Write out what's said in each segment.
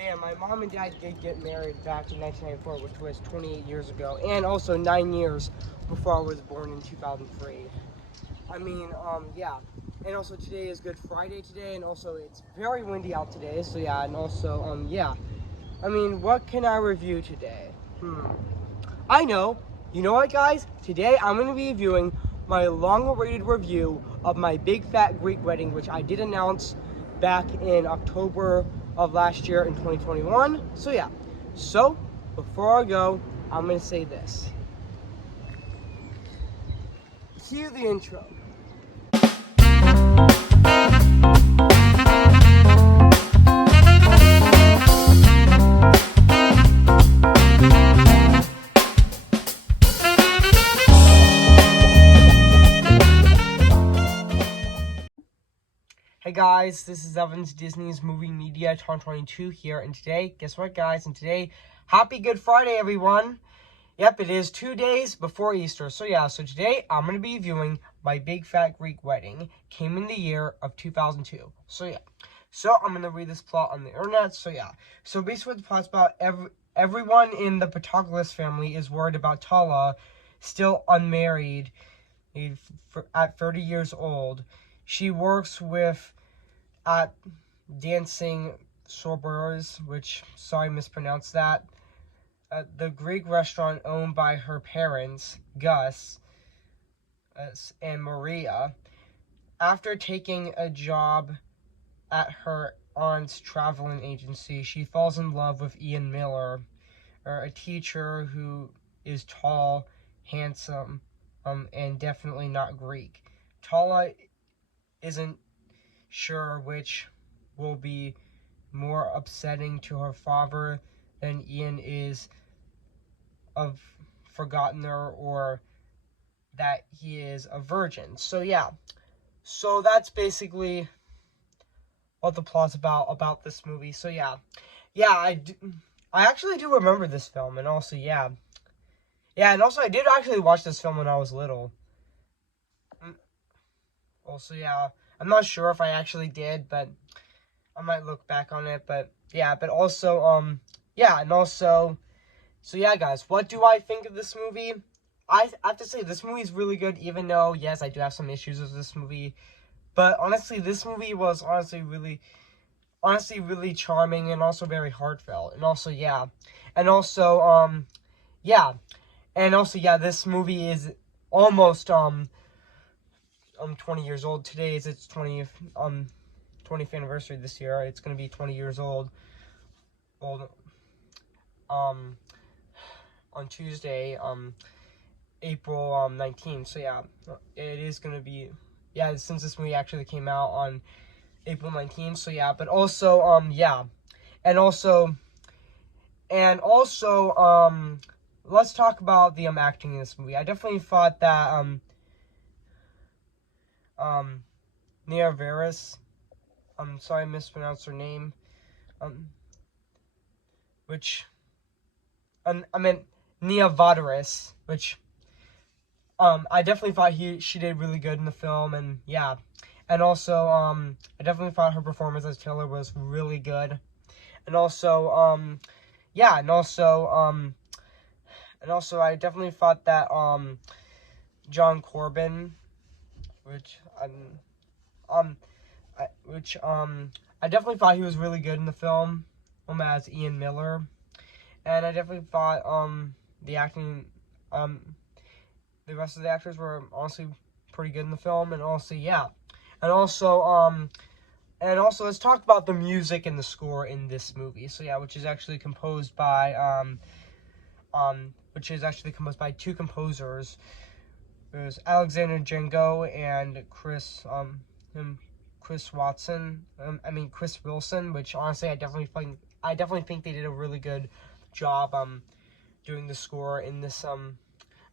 Man, my mom and dad did get married back in 1994, which was 28 years ago, and also 9 years before I was born in 2003. Yeah. And also today is Good Friday today, and also it's very windy out today, so yeah, and also, yeah. What can I review today? I know. You know what, guys? Today I'm going to be reviewing my long-awaited review of My Big Fat Greek Wedding, which I did announce back in October of last year in 2021. So yeah. So, before I go, I'm going to say this. Cue the intro. Hey guys, this is Evans, Disney's Movie Media 2022 here, and today, guess what guys, and today, happy Good Friday everyone! Yep, it is 2 days before Easter, so today, I'm going to be viewing My Big Fat Greek Wedding, came in the year of 2002, so I'm going to read this plot on the internet, so basically what the plot's about, everyone in the Patroklos family is worried about Tala, still unmarried, at 30 years old. She works at Dancing Sorboros, which, sorry, mispronounced that. The Greek restaurant owned by her parents, Gus and Maria. After taking a job at her aunt's traveling agency, she falls in love with Ian Miller, a teacher who is tall, handsome, and definitely not Greek. Tala isn't sure which will be more upsetting to her father than Ian is of forgotten her or that he is a virgin. So that's basically what the plot's about this movie. I actually do remember this film, and also I did actually watch this film when I was little. Also, I'm not sure if I actually did, but I might look back on it. But guys, what do I think of this movie? I have to say, this movie is really good, even though, yes, I do have some issues with this movie. But honestly, this movie was honestly really charming and also very heartfelt. And also, this movie is almost, 20 years old. Today is its 20th anniversary this year. It's going to be 20 years old on Tuesday, April 19th. So it is going to be, since this movie actually came out on April 19th. So but also let's talk about the acting in this movie. I definitely thought that Nia Veris, I'm sorry I mispronounced her name, Nia Vardalos, which I definitely thought she did really good in the film, and also I definitely thought her performance as Taylor was really good, and also I definitely thought that John Corbin, I definitely thought he was really good in the film, as Ian Miller, and I definitely thought the acting, the rest of the actors were honestly pretty good in the film, and also let's talk about the music and the score in this movie. Which is actually composed by two composers. There's Alexander Django and Chris Wilson, which honestly I definitely think they did a really good job doing the score in this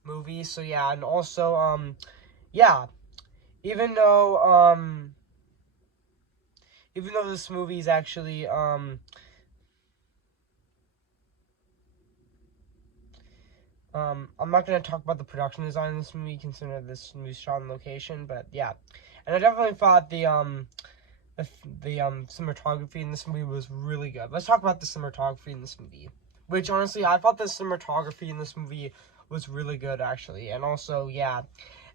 movie. And also even though this movie is actually I'm not going to talk about the production design in this movie, considering this movie shot on location, but and I definitely thought the the cinematography in this movie was really good. Let's talk about the cinematography in this movie. Which, honestly, I thought the cinematography in this movie was really good, actually. And also, yeah.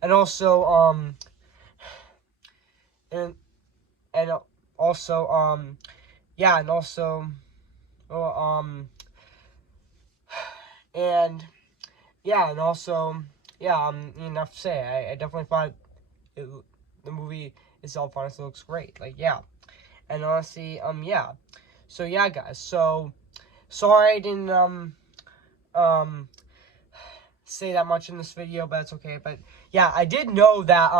And also, and also, yeah, and also, and, yeah, and also, yeah, enough to say, I definitely thought the movie itself honestly looks great. Like, yeah. And honestly, yeah. So, yeah, guys, so, sorry I didn't, say that much in this video, but it's okay. But yeah, I did know that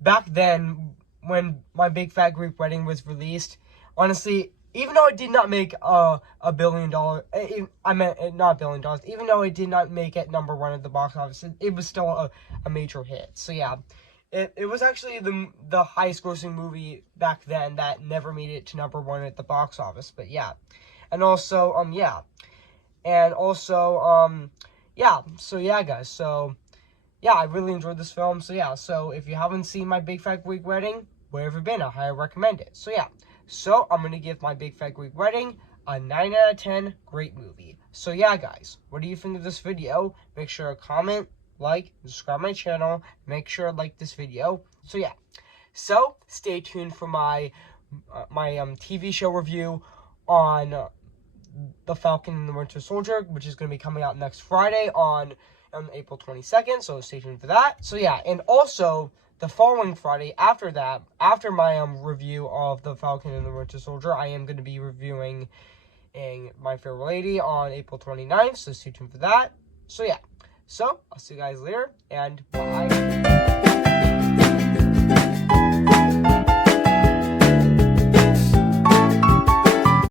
back then when My Big Fat Greek Wedding was released, honestly, even though it did not make $1 billion, I meant not $1 billion, even though it did not make it #1 at the box office, it was still a major hit. So yeah, it was actually the highest grossing movie back then that never made it to #1 at the box office. But yeah, and also yeah, and also yeah, so yeah, guys, so yeah, I really enjoyed this film. So yeah, so if you haven't seen My Big Fat Greek Wedding, where have you been? I highly recommend it. So yeah, so I'm gonna give My Big Fat Greek Wedding a 9 out of 10. Great movie. So yeah, guys, what do you think of this video? Make sure to comment, like, subscribe my channel. Make sure to like this video. So yeah, so stay tuned for my TV show review on The Falcon and the Winter Soldier, which is going to be coming out next Friday on April 22nd, so stay tuned for that. So yeah, and also the following Friday after that, after my review of The Falcon and the Winter Soldier, I am going to be reviewing My Fair Lady on April 29th, so stay tuned for that. So yeah, so I'll see you guys later, and bye.